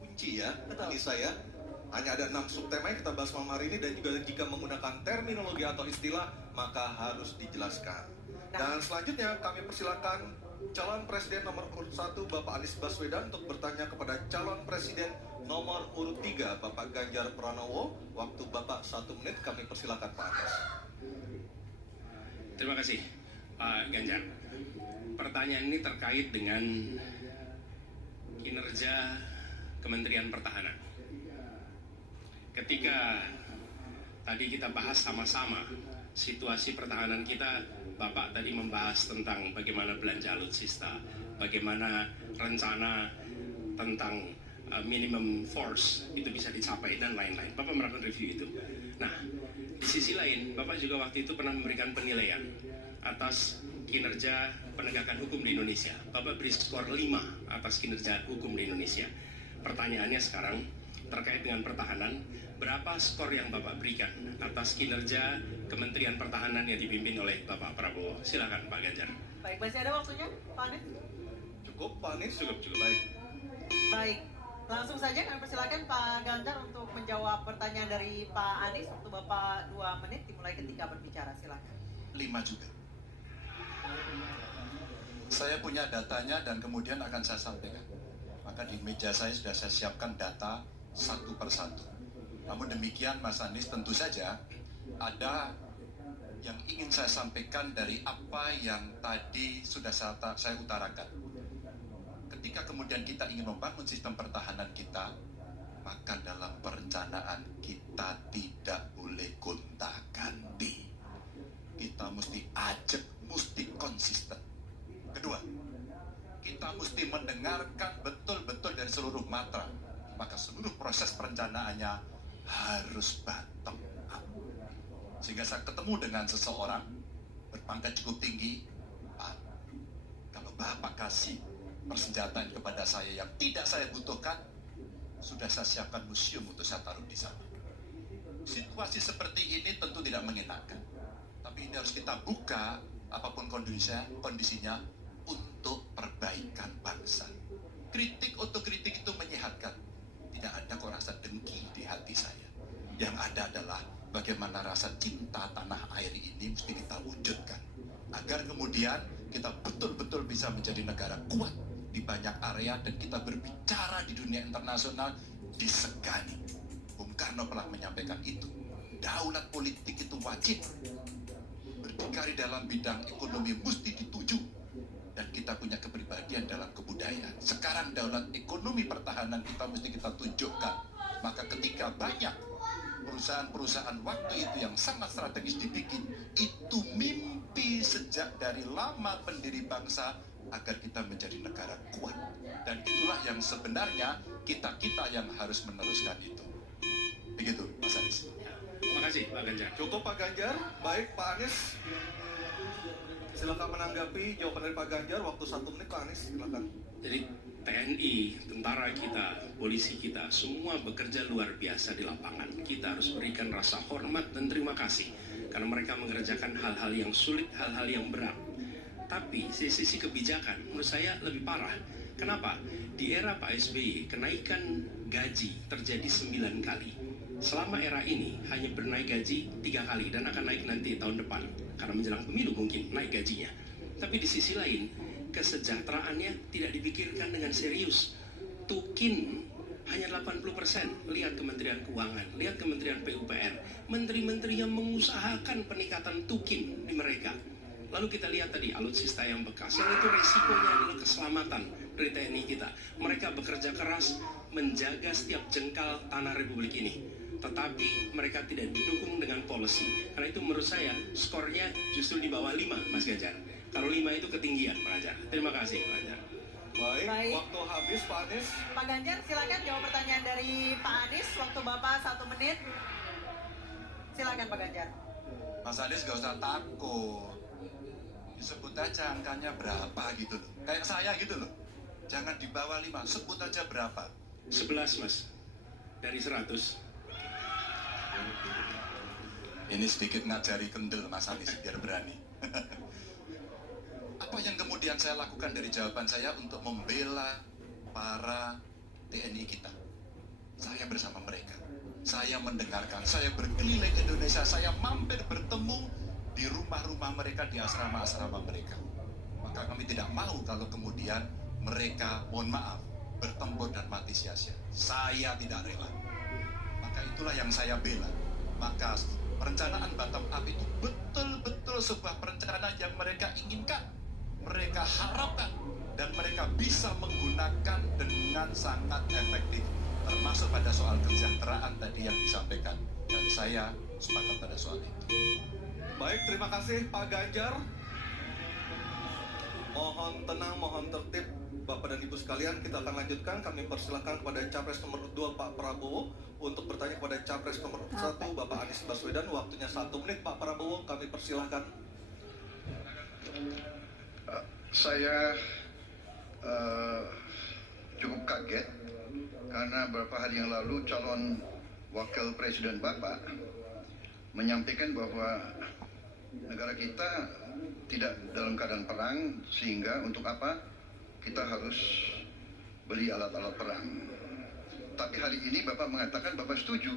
kunci ya, Anissa ya. Hanya ada 6 subtema yang kita bahas malam hari ini, dan juga jika menggunakan terminologi atau istilah maka harus dijelaskan. Dan selanjutnya kami persilakan calon presiden nomor urut 1 Bapak Anies Baswedan untuk bertanya kepada calon presiden nomor urut 3 Bapak Ganjar Pranowo. Waktu Bapak 1 menit, kami persilakan Pak Anies. Terima kasih Pak Ganjar. Pertanyaan ini terkait dengan kinerja Kementerian Pertahanan. Ketika tadi kita bahas sama-sama situasi pertahanan kita, Bapak tadi membahas tentang bagaimana belanja alutsista, bagaimana rencana tentang minimum force itu bisa dicapai dan lain-lain. Bapak melakukan review itu. Nah, di sisi lain, Bapak juga waktu itu pernah memberikan penilaian atas kinerja penegakan hukum di Indonesia. Bapak beri skor 5 atas kinerja hukum di Indonesia. Pertanyaannya sekarang terkait dengan pertahanan, berapa skor yang Bapak berikan atas kinerja Kementerian Pertahanan yang dipimpin oleh Bapak Prabowo? Silakan Pak Ganjar. Baik, masih ada waktunya, Pak Anies? Cukup, Pak Anies? Cukup. Baik. Baik, langsung saja kami persilakan Pak Ganjar untuk menjawab pertanyaan dari Pak Anies. Waktu Bapak 2 menit dimulai ketika berbicara, silakan. 5 juga. Saya punya datanya dan kemudian akan saya sampaikan. Maka di meja saya sudah saya siapkan data satu persatu. Namun demikian Mas Anies, tentu saja ada yang ingin saya sampaikan dari apa yang tadi sudah saya utarakan. Ketika kemudian kita ingin membangun sistem pertahanan kita, maka dalam perencanaan kita tidak boleh gonta-ganti. Kita mesti ajak, mesti konsisten. Kedua, kita mesti mendengarkan betul-betul dari seluruh matra. Maka seluruh proses perencanaannya harus bottom up. Sehingga saya ketemu dengan seseorang berpangkat cukup tinggi, Pak, kalau Bapak kasih persenjataan kepada saya yang tidak saya butuhkan, sudah saya siapkan museum untuk saya taruh di sana. Situasi seperti ini tentu tidak mengenakan, tapi ini harus kita buka apapun kondisinya untuk perbaikan bangsa. Kritik otokritik itu menyehatkan. Tidak ada kok rasa dengki di hati saya. Yang ada adalah bagaimana rasa cinta tanah air ini mesti kita wujudkan, agar kemudian kita betul-betul bisa menjadi negara kuat di banyak area dan kita berbicara di dunia internasional disegani. Bung Karno pernah menyampaikan itu. Daulat politik itu wajib. Berdikari dalam bidang ekonomi mesti dituju. Dan kita punya kepribadian dalam kebudayaan. Sekarang daulat ekonomi pertahanan kita mesti kita tunjukkan. Maka ketika banyak perusahaan-perusahaan waktu itu yang sangat strategis dibikin, itu mimpi sejak dari lama pendiri bangsa agar kita menjadi negara kuat. Dan itulah yang sebenarnya kita-kita yang harus meneruskan itu. Begitu, Mas Anies. Terima kasih Pak Ganjar. Cukup Pak Ganjar. Baik Pak Anies, silakan menanggapi jawaban dari Pak Ganjar. Waktu 1 menit Pak Anies, silakan. Jadi TNI, tentara kita, polisi kita, semua bekerja luar biasa di lapangan. Kita harus berikan rasa hormat dan terima kasih karena mereka mengerjakan hal-hal yang sulit, hal-hal yang berat. Tapi sisi kebijakan menurut saya lebih parah. Kenapa? Di era Pak SBY kenaikan gaji terjadi 9 kali. Selama era ini hanya bernaik gaji 3 kali dan akan naik nanti tahun depan karena menjelang pemilu mungkin naik gajinya. Tapi di sisi lain kesejahteraannya tidak dipikirkan dengan serius. Tukin hanya 80%. Lihat Kementerian Keuangan, lihat Kementerian PUPR, menteri-menteri yang mengusahakan peningkatan tukin di mereka. Lalu kita lihat tadi alutsista yang bekas, yang itu resikonya adalah keselamatan dari TNI kita. Mereka bekerja keras menjaga setiap jengkal tanah Republik ini, tetapi mereka tidak didukung dengan policy. Karena itu menurut saya skornya justru di bawah 5, Mas Ganjar. Kalau 5 itu ketinggian, Pak Ganjar. Terima kasih, Pak Ganjar. Baik, waktu habis Pak Anies. Pak Ganjar, silakan jawab pertanyaan dari Pak Anies. Waktu Bapak 1 menit. Silakan Pak Ganjar. Mas Anies gak usah takut. Disebut aja angkanya berapa gitu loh. Kayak saya gitu loh. Jangan di bawah 5, sebut aja berapa. 11, Mas. Dari 100. Ini sedikit ngajari kendel Mas Anies biar berani. Apa yang kemudian saya lakukan dari jawaban saya untuk membela para TNI kita. Saya bersama mereka. Saya mendengarkan, saya berkeliling Indonesia, saya mampir bertemu di rumah-rumah mereka, di asrama-asrama mereka. Maka kami tidak mau kalau kemudian mereka, mohon maaf, bertempur dan mati sia-sia. Saya tidak rela. Maka itulah yang saya bela. Maka perencanaan bottom up itu betul-betul sebuah perencanaan yang mereka inginkan, mereka harapkan, dan mereka bisa menggunakan dengan sangat efektif, termasuk pada soal kesejahteraan tadi yang disampaikan, dan saya sepakat pada soal itu. Baik, terima kasih Pak Ganjar. Mohon tenang, mohon tertib Bapak dan Ibu sekalian. Kita akan lanjutkan. Kami persilakan kepada Capres nomor 2 Pak Prabowo untuk bertanya kepada Capres nomor 1 Bapak Anies Baswedan. Waktunya 1 menit Pak Prabowo, kami persilakan. Saya cukup kaget karena beberapa hari yang lalu calon wakil presiden Bapak menyampaikan bahwa negara kita tidak dalam keadaan perang, sehingga untuk apa kita harus beli alat-alat perang. Tapi hari ini Bapak mengatakan Bapak setuju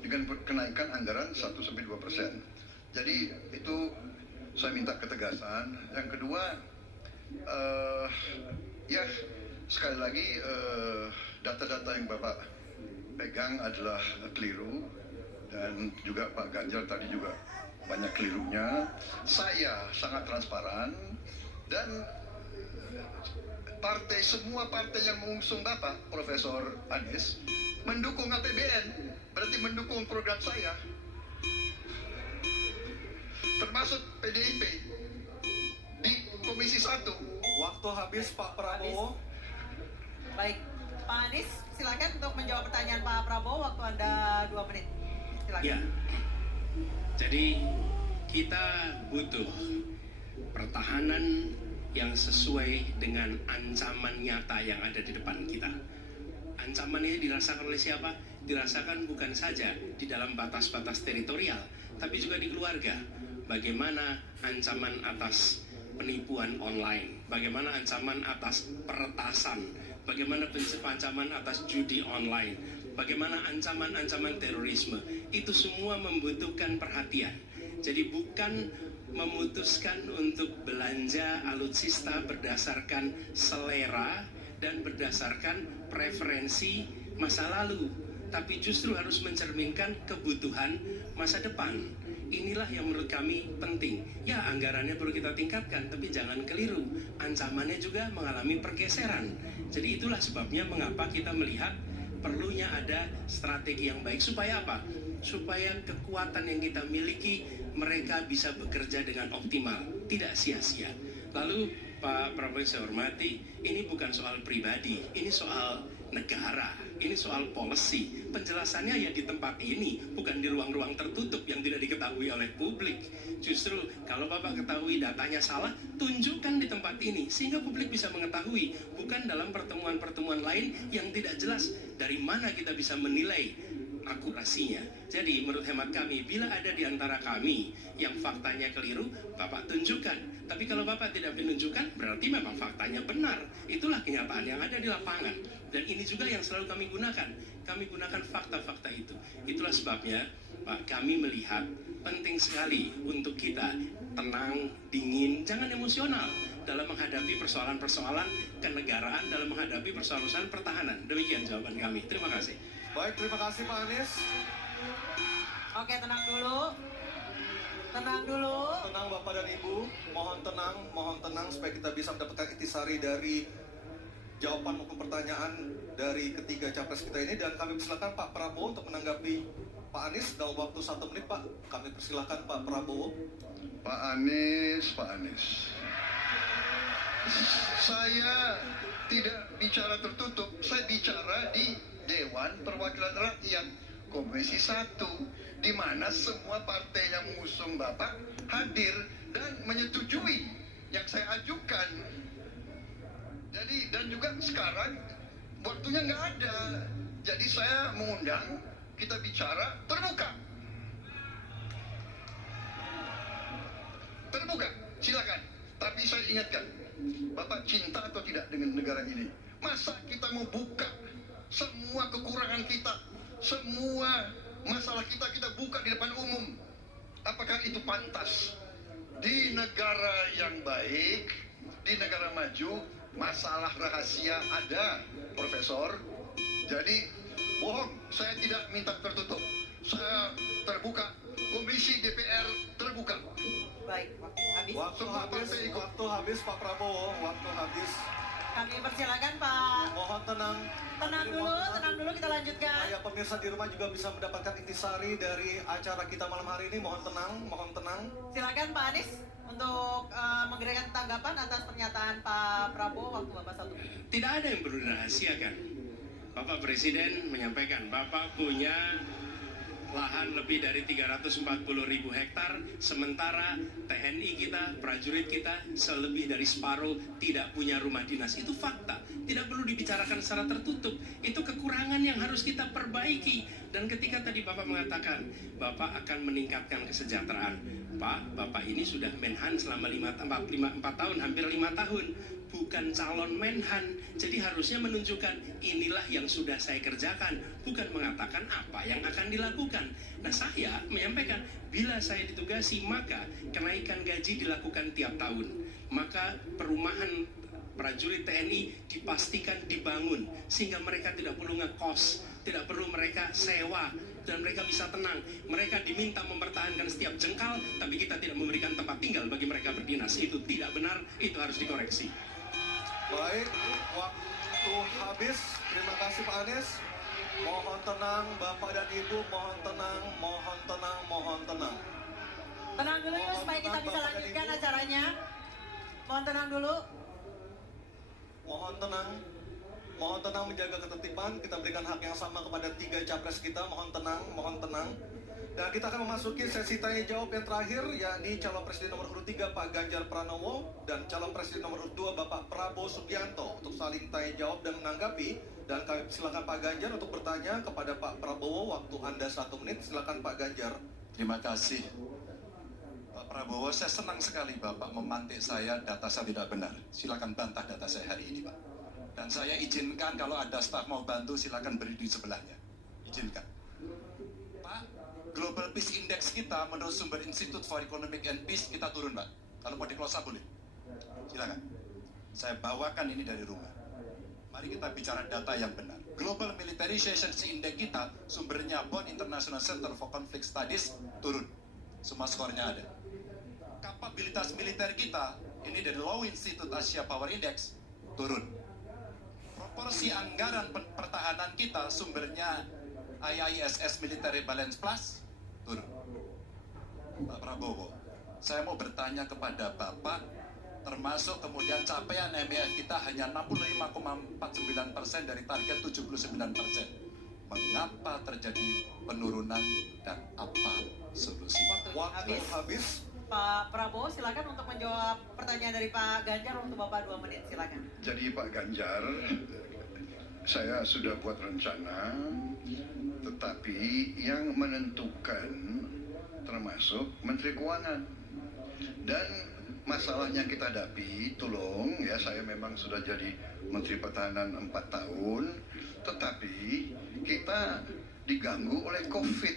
dengan kenaikan anggaran 1-2%. Jadi itu saya minta ketegasan. Yang kedua, ya sekali lagi data-data yang Bapak pegang adalah keliru, dan juga Pak Ganjar tadi juga banyak kelirunya. Saya sangat transparan, dan semua partai yang mengusung Bapak Profesor Anies mendukung APBN, berarti mendukung program saya, termasuk PDIP di Komisi 1. Waktu habis Pak Prabowo. Baik, Pak Anies silakan untuk menjawab pertanyaan Pak Prabowo. Waktu Anda 2 menit. Silakan. Ya, jadi kita butuh pertahanan yang sesuai dengan ancaman nyata yang ada di depan kita. Ancaman ini dirasakan oleh siapa? Dirasakan bukan saja di dalam batas-batas teritorial, tapi juga di keluarga. Bagaimana ancaman atas penipuan online, bagaimana ancaman atas peretasan, bagaimana ancaman atas judi online, bagaimana ancaman-ancaman terorisme. Itu semua membutuhkan perhatian. Jadi bukan memutuskan untuk belanja alutsista berdasarkan selera dan berdasarkan preferensi masa lalu, tapi justru harus mencerminkan kebutuhan masa depan. Inilah yang menurut kami penting. Ya, anggarannya perlu kita tingkatkan, tapi jangan keliru, ancamannya juga mengalami pergeseran. Jadi itulah sebabnya mengapa kita melihat perlunya ada strategi yang baik. Supaya apa? Supaya kekuatan yang kita miliki, mereka bisa bekerja dengan optimal, tidak sia-sia. Lalu Pak Prabowo saya hormati, ini bukan soal pribadi, ini soal negara, ini soal policy. Penjelasannya ya di tempat ini, bukan di ruang-ruang tertutup yang tidak diketahui oleh publik. Justru kalau Bapak ketahui datanya salah, tunjukkan di tempat ini sehingga publik bisa mengetahui, bukan dalam pertemuan-pertemuan lain yang tidak jelas dari mana kita bisa menilai akurasinya. Jadi menurut hemat kami, bila ada di antara kami yang faktanya keliru, Bapak tunjukkan. Tapi kalau Bapak tidak menunjukkan, berarti memang faktanya benar. Itulah kenyataan yang ada di lapangan. Dan ini juga yang selalu kami gunakan. Kami gunakan fakta-fakta itu. Itulah sebabnya Pak, kami melihat penting sekali untuk kita tenang, dingin, jangan emosional dalam menghadapi persoalan-persoalan kenegaraan, dalam menghadapi persoalan-persoalan pertahanan. Demikian jawaban kami. Terima kasih. Baik, terima kasih Pak Anies. Oke, tenang dulu. Tenang dulu. Tenang Bapak dan Ibu, mohon tenang supaya kita bisa mendapatkan intisari dari jawaban maupun pertanyaan dari ketiga capres kita ini. Dan kami persilakan Pak Prabowo untuk menanggapi Pak Anies dalam waktu 1 menit Pak. Kami persilakan Pak Prabowo. Pak Anies. Saya tidak bicara tertutup, saya bicara di Dewan Perwakilan Rakyat Komisi 1, di mana semua partai yang mengusung Bapak hadir dan menyetujui yang saya ajukan. Jadi, dan juga sekarang waktunya nggak ada, jadi saya mengundang kita bicara terbuka. Terbuka, silakan. Tapi saya ingatkan, Bapak cinta atau tidak dengan negara ini? Masa kita mau buka semua kekurangan kita, semua masalah kita buka di depan umum? Apakah itu pantas? Di negara yang baik, di negara maju, masalah rahasia ada, Profesor. Jadi bohong, saya tidak minta tertutup. Saya terbuka, Komisi DPR terbuka. Baik, waktu habis. Waktu habis Pak Prabowo, waktu habis. Kami persilakan Pak. Mohon tenang. Tenang dulu kita lanjutkan. Supaya pemirsa di rumah juga bisa mendapatkan intisari dari acara kita malam hari ini. Mohon tenang. Silakan Pak Anies untuk memberikan tanggapan atas pernyataan Pak Prabowo. Waktu Bapak 1 menit. Tidak ada yang perlu dirahasiakan. Bapak Presiden menyampaikan Bapak punya lahan lebih dari 340.000 hektar, sementara TNI kita, prajurit kita, selebih dari separuh tidak punya rumah dinas. Itu fakta, tidak perlu dibicarakan secara tertutup. Itu kekurangan yang harus kita perbaiki. Dan ketika tadi Bapak mengatakan Bapak akan meningkatkan kesejahteraan, Pak, Bapak ini sudah Menhan selama 4 tahun, hampir 5 tahun, bukan calon Menhan. Jadi harusnya menunjukkan inilah yang sudah saya kerjakan, bukan mengatakan apa yang akan dilakukan. Nah, saya menyampaikan bila saya ditugasi maka kenaikan gaji dilakukan tiap tahun. Maka perumahan prajurit TNI dipastikan dibangun sehingga mereka tidak perlu ngekos, tidak perlu mereka sewa, dan mereka bisa tenang. Mereka diminta mempertahankan setiap jengkal, tapi kita tidak memberikan tempat tinggal bagi mereka berdinas. Itu tidak benar, itu harus dikoreksi. Baik, waktu habis. Terima kasih Pak Anies. Mohon tenang Bapak dan Ibu, mohon tenang. Tenang dulu yuk supaya kita bisa lanjutkan acaranya. Mohon tenang dulu. Mohon tenang menjaga ketertiban. Kita berikan hak yang sama kepada 3 capres kita. Mohon tenang. Dan kita akan memasuki sesi tanya jawab yang terakhir, yakni calon presiden nomor urut 3 Pak Ganjar Pranowo dan calon presiden nomor urut 2 Bapak Prabowo Subianto untuk saling tanya jawab dan menanggapi. Dan kami silakan Pak Ganjar untuk bertanya kepada Pak Prabowo. Waktu Anda 1 menit. Silakan Pak Ganjar. Terima kasih Pak Prabowo. Saya senang sekali Bapak memantik saya, data saya tidak benar. Silakan bantah data saya hari ini Pak. Dan saya izinkan kalau ada staf mau bantu silakan berdiri di sebelahnya. Izinkan. Pak, Global Peace Index kita menurut sumber Institute for Economic and Peace kita turun Pak. Kalau mau diklosa boleh. Silakan. Saya bawakan ini dari rumah. Mari kita bicara data yang benar. Global Militarization Index kita sumbernya Bonn International Center for Conflict Studies turun. Semua skornya ada. Kapabilitas militer kita ini dari Law Institute Asia Power Index turun. Proporsi anggaran pertahanan kita sumbernya IISS Military Balance Plus turun. Pak Prabowo, saya mau bertanya kepada Bapak, termasuk kemudian capaian MEF kita hanya 65,49% dari target 79%. Mengapa terjadi penurunan dan apa solusi? Waktu habis. Pak Prabowo silakan untuk menjawab pertanyaan dari Pak Ganjar untuk Bapak 2 menit, silakan. Jadi Pak Ganjar, saya sudah buat rencana, tetapi yang menentukan termasuk Menteri Keuangan. Dan masalah yang kita hadapi, tolong ya, saya memang sudah jadi Menteri Pertahanan 4 tahun, tetapi kita diganggu oleh COVID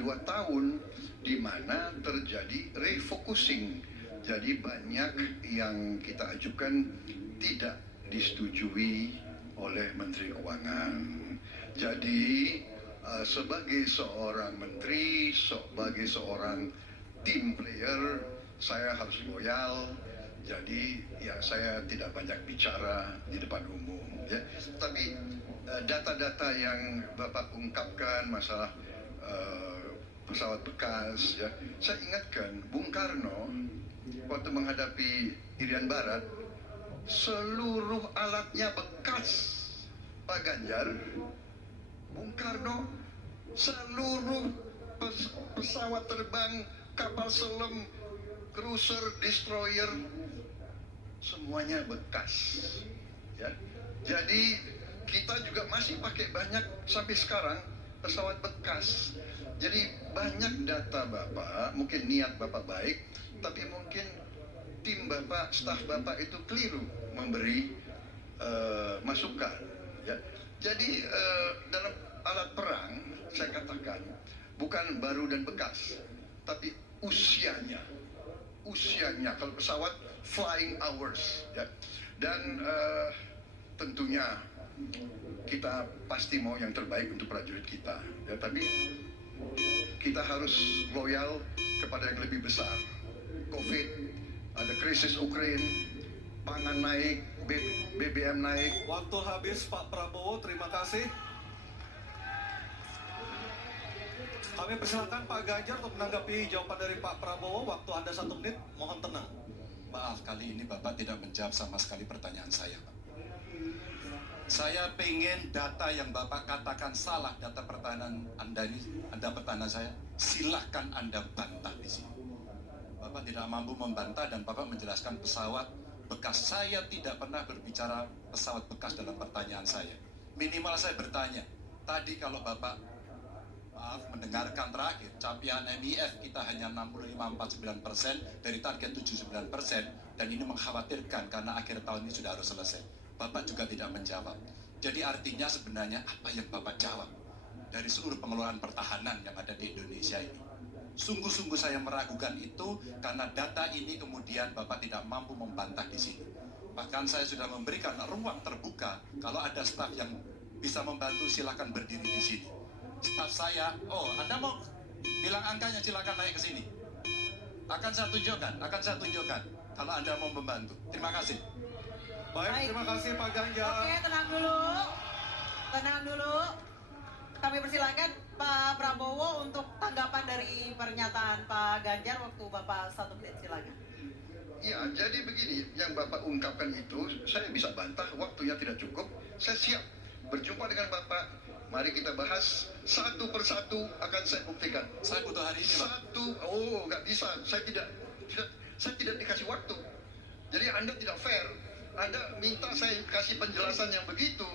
2 tahun, di mana terjadi refocusing. Jadi banyak yang kita ajukan tidak disetujui oleh Menteri Keuangan. Jadi sebagai seorang menteri, sebagai seorang team player, saya harus loyal. Jadi ya saya tidak banyak bicara di depan umum ya. Tapi data-data yang Bapak ungkapkan masalah pesawat bekas ya, saya ingatkan Bung Karno waktu menghadapi Irian Barat seluruh alatnya bekas. Pak Ganjar, Bung Karno seluruh pesawat terbang, kapal selam, cruiser, destroyer, semuanya bekas ya. Jadi kita juga masih pakai banyak sampai sekarang pesawat bekas. Jadi banyak data Bapak, mungkin niat Bapak baik, tapi mungkin tim Bapak, staf Bapak itu keliru memberi masukan. Ya. Jadi dalam alat perang saya katakan bukan baru dan bekas, tapi usianya. Kalau pesawat flying hours, ya. Dan tentunya kita pasti mau yang terbaik untuk prajurit kita, ya. Tapi kita harus loyal kepada yang lebih besar. COVID, ada krisis Ukraina, pangan naik, BBM naik. Waktu habis Pak Prabowo, terima kasih. Kami persilakan Pak Ganjar untuk menanggapi jawaban dari Pak Prabowo. Waktu Anda 1 menit, mohon tenang. Maaf, kali ini Bapak tidak menjawab sama sekali pertanyaan saya, Pak. Saya pengen data yang Bapak katakan salah, data pertahanan Anda ini, Anda pertahanan saya, silahkan Anda bantah di sini. Bapak tidak mampu membantah dan Bapak menjelaskan pesawat bekas. Saya tidak pernah berbicara pesawat bekas dalam pertanyaan saya. Minimal saya bertanya, tadi kalau Bapak mendengarkan terakhir, capaian MIF kita hanya 65-49% dari target 79%, dan ini mengkhawatirkan karena akhir tahun ini sudah harus selesai. Bapak juga tidak menjawab. Jadi artinya sebenarnya apa yang Bapak jawab dari seluruh pengelolaan pertahanan yang ada di Indonesia ini? Sungguh-sungguh saya meragukan itu karena data ini kemudian Bapak tidak mampu membantah di sini. Bahkan saya sudah memberikan ruang terbuka, kalau ada staf yang bisa membantu silakan berdiri di sini. Staf saya, oh Anda mau bilang angkanya, silakan naik ke sini. Akan saya tunjukkan kalau Anda mau membantu. Terima kasih. Baik, terima kasih Pak Ganjar. Oke, tenang dulu. Kami persilakan Pak Prabowo untuk tanggapan dari pernyataan Pak Ganjar. Waktu Bapak 1 menit, silakan. Ya, jadi begini, yang Bapak ungkapkan itu saya bisa bantah, waktunya tidak cukup. Saya siap berjumpa dengan Bapak. Mari kita bahas satu persatu, akan saya buktikan. Saya butuh hari ini, Pak. Nggak bisa. Saya tidak dikasih waktu. Jadi Anda tidak fair. Anda minta saya kasih penjelasan yang begitu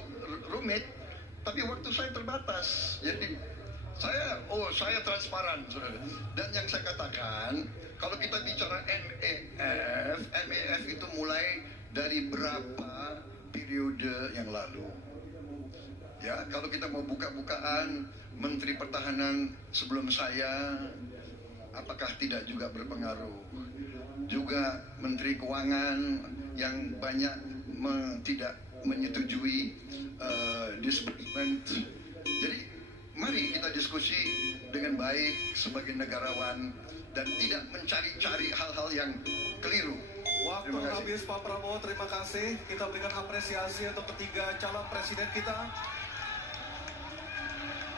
rumit, tapi waktu saya terbatas. Jadi saya transparan, saudara. Dan yang saya katakan, kalau kita bicara MEF itu mulai dari berapa periode yang lalu. Ya, kalau kita mau buka-bukaan, Menteri Pertahanan sebelum saya, apakah tidak juga berpengaruh? Juga Menteri Keuangan yang banyak tidak menyetujui disbursement. Jadi mari kita diskusi dengan baik sebagai negarawan dan tidak mencari-cari hal-hal yang keliru. Waktu habis Pak Prabowo, terima kasih. Kita berikan apresiasi untuk ketiga calon presiden kita.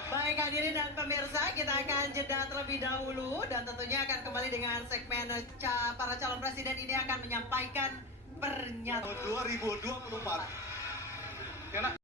Baik hadirin dan pemirsa, kita akan jeda terlebih dahulu dan tentunya akan kembali dengan segmen para calon presiden ini akan menyampaikan pernyataan 2024.